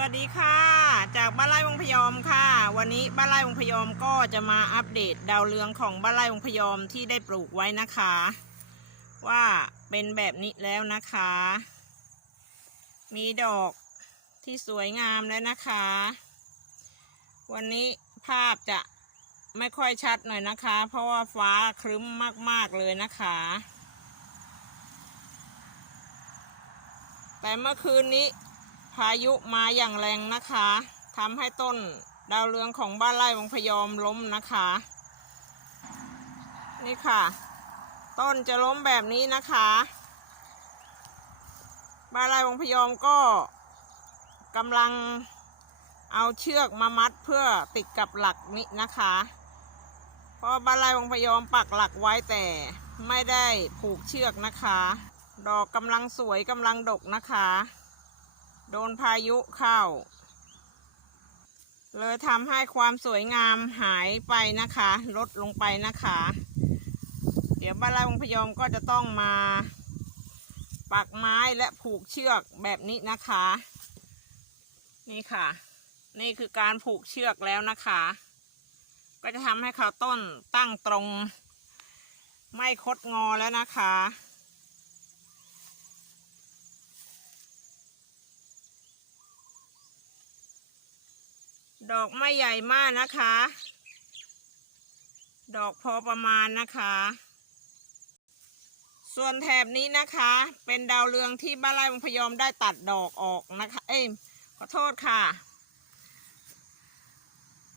วัสดีค่ะ จากบ้านไร่วงพยอมค่ะ วันนี้บ้านไร่วงพยอมก็จะมาอัปเดตดาวเรืองของบ้านไร่วงพยอมที่ได้ปลูกไว้นะคะ ว่าเป็นแบบนี้แล้วนะคะ มีดอกที่สวยงามแล้วนะคะ วันนี้ภาพจะไม่ค่อยชัดหน่อยนะคะ เพราะว่าฟ้าครึ้มมากๆเลยนะคะ แต่เมื่อคืนนี้ พายุมาอย่างแรงนะคะทำให้ต้นดาวเรืองของบ้านไร่วงพยอมล้มนะคะ นี่ค่ะ ต้นจะล้มแบบนี้นะคะ บ้านไร่วงพยอมก็กำลังเอาเชือกมามัดเพื่อติดกับหลักนี้นะคะ เพราะบ้านไร่วงพยอมปักหลักไว้แต่ไม่ได้ผูกเชือกนะคะ ดอกกำลังสวยกำลังดกนะคะ โดนพายุเข้า เลยทำให้ความสวยงามหายไปนะคะ ลดลงไปนะคะ เดี๋ยวบ้านไร่วงพยอมก็จะต้องมาปักไม้และผูกเชือกแบบนี้นะคะ นี่ค่ะ นี่คือการผูกเชือกแล้วนะคะ ก็จะทำให้เขาต้นตั้งตรง ไม่คดงอแล้วนะคะ ดอกไม่ใหญ่มากนะคะ ดอกพอประมาณนะคะ ส่วนแถบนี้นะคะ เป็นดาวเรืองที่บ้านไร่วงพยอมได้ตัดดอกออกนะคะ เอ้ยขอโทษค่ะ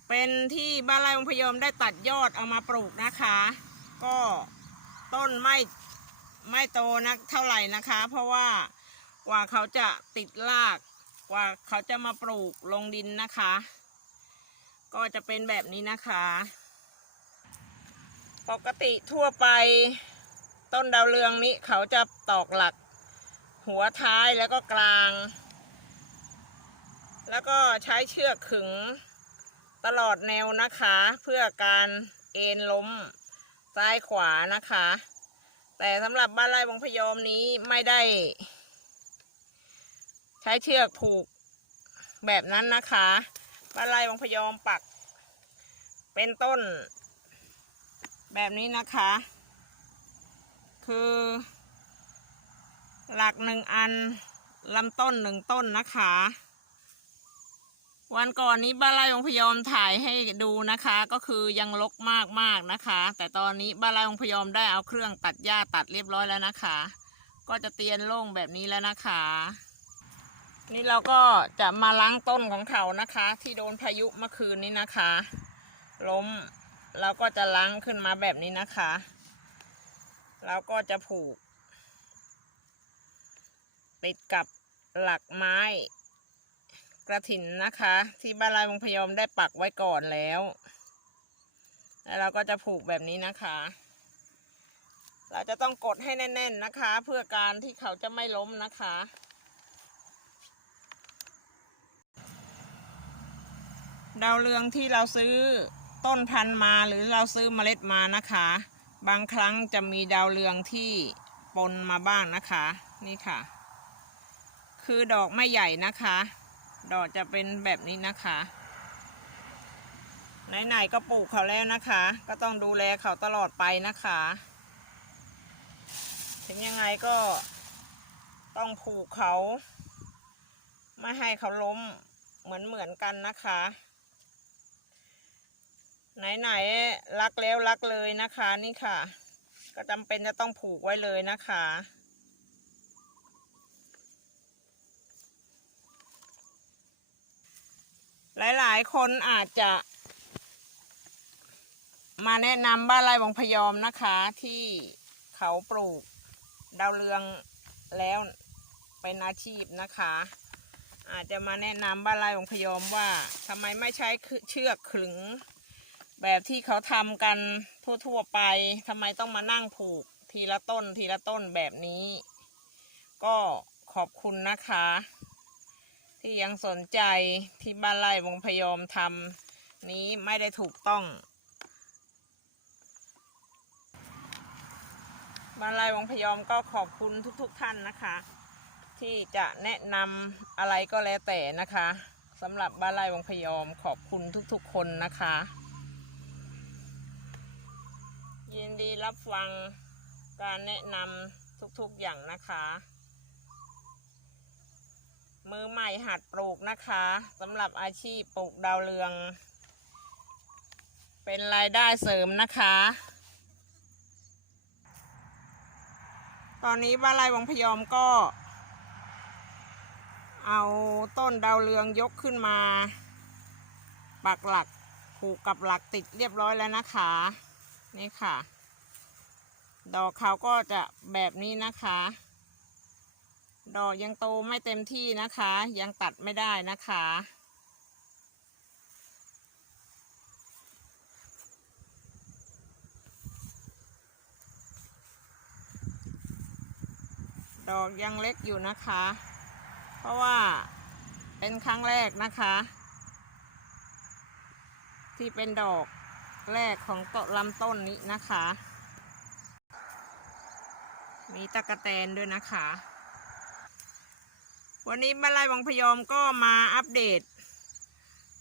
เป็นที่บ้านไร่วงพยอมได้ตัดยอดเอามาปลูกนะคะ ก็ต้นไม่ไม่โตนักเท่าไหร่นะคะ เพราะว่ากว่าเขาจะติดรากกว่าเขาจะมาปลูกลงดินนะคะ ก็จะเป็นแบบนี้นะคะ ปกติทั่วไปต้นดาวเรืองนี้เขาจะตอกหลัก หัวท้ายแล้วก็กลาง แล้วก็ใช้เชือกขึงตลอดแนวนะคะ เพื่อการเอ็นล้มซ้ายขวานะคะ แต่สำหรับบ้านไร่วงพยอมนี้ไม่ได้ ใช้เชือกผูกแบบนั้นนะคะ บ้านไร่วงพยอมปัก เป็นต้น แบบนี้นะคะ คือ หลักหนึ่งอันลำต้นหนึ่งต้นนะคะ วันก่อนนี้บ้านไร่วงพยอมถ่ายให้ดูนะคะ ก็คือยังลกมากมากนะคะ แต่ตอนนี้บ้านไร่วงพยอมได้เอาเครื่องตัดหญ้าตัดเรียบร้อยแล้วนะคะ ก็จะเตียนโล่งแบบนี้แล้วนะคะ นี่เราก็จะมาล้างต้นของเขานะคะ ที่โดนพายุเมื่อคืนนี้นะคะ ล้มเราก็จะล้างขึ้นมาแบบนี้นะคะแล้วก็จะผูก ติดกับหลักไม้ กระถินนะคะ ที่บ้านลายวงพยอมได้ปักไว้ก่อนแล้ว แล้วเราก็จะผูกแบบนี้นะคะ เราจะต้องกดให้แน่น ๆนะคะ เพื่อการที่เขาจะไม่ล้มนะคะ ดาวเรืองที่เราซื้อต้นพันธุ์มาหรือเราซื้อเมล็ดมานะคะ บางครั้งจะมีดาวเรืองที่ปนมาบ้างนะคะ นี่ค่ะ คือดอกไม่ใหญ่นะคะ ดอกจะเป็นแบบนี้นะคะไหนๆก็ปลูกเขาแล้วนะคะ ก็ต้องดูแลเขาตลอดไปนะคะ ถึงยังไงก็ต้องผูกเขา ไม่ให้เขาล้มเหมือนเหมือนกันนะคะ ไหนๆรักแล้วรักเลยนะคะนี่ค่ะ ก็จำเป็นจะต้องผูกไว้เลยนะคะหลาย ๆ คนอาจจะ มาแนะนำบ้านไร่วงพยอมนะคะ ที่เขาปลูกดาวเรืองแล้วเป็นอาชีพนะคะ อาจจะมาแนะนำบ้านไร่วงพยอมว่าทำไมไม่ใช้เชือกขึง แบบที่เขาทำกันทั่วๆไปทำไมต้องมานั่งผูกทีละต้นทีละต้นแบบนี้ ก็ขอบคุณนะคะ ที่ยังสนใจที่บ้านไร่วงพยอมทำนี้ไม่ได้ถูกต้องบ้านไร่วงพยอมก็ขอบคุณทุกๆทท่านนะคะ ที่จะแนะนำอะไรก็แล้วแต่นะคะสำหรับบ้านไร่วงพยอมขอบคุณทุกๆ คนนะคะ ยินดีรับฟังการแนะนำทุกๆอย่างนะคะ มือใหม่หัดปลูกนะคะสำหรับอาชีพปลูกดาวเรือง เป็นรายได้เสริมนะคะ ตอนนี้บ้านไร่วังพยอมก็ เอาต้นดาวเรืองยกขึ้นมา ปักหลักผูกกับหลักติดเรียบร้อยแล้วนะคะ นี่ค่ะ ดอกเขาก็จะแบบนี้นะคะ ดอกยังโตไม่เต็มที่นะคะ ยังตัดไม่ได้นะคะ ดอกยังเล็กอยู่นะคะ เพราะว่าเป็นครั้งแรกนะคะ ที่เป็นดอก แรกของต้นลำต้นนี้นะคะ มีตะกะแตนด้วยนะคะ วันนี้บ้านไร่วังพยอมก็มาอัปเดต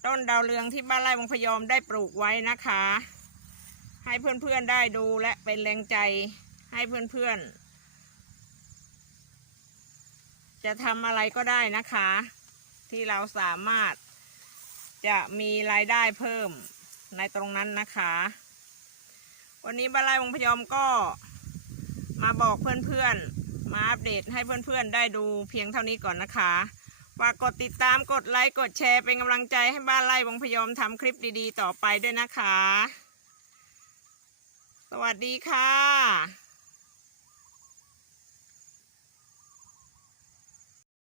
ต้นดาวเรืองที่บ้านไร่วังพยอมได้ปลูกไว้นะคะ ให้เพื่อนๆได้ดูและเป็นแรงใจให้เพื่อนๆ จะทำอะไรก็ได้นะคะ ที่เราสามารถจะมีรายได้เพิ่ม ในตรงนั้นนะคะ วันนี้บ้านไร่วงพยอมก็มาบอกเพื่อนๆ มาอัปเดตให้เพื่อนๆ ได้ดูเพียงเท่านี้ก่อนนะคะฝากกดติดตามกดไลค์กดแชร์เป็นกำลังใจให้บ้านไร่วงพยอมทำคลิปดีๆ ต่อไปด้วยนะคะ สวัสดีค่ะ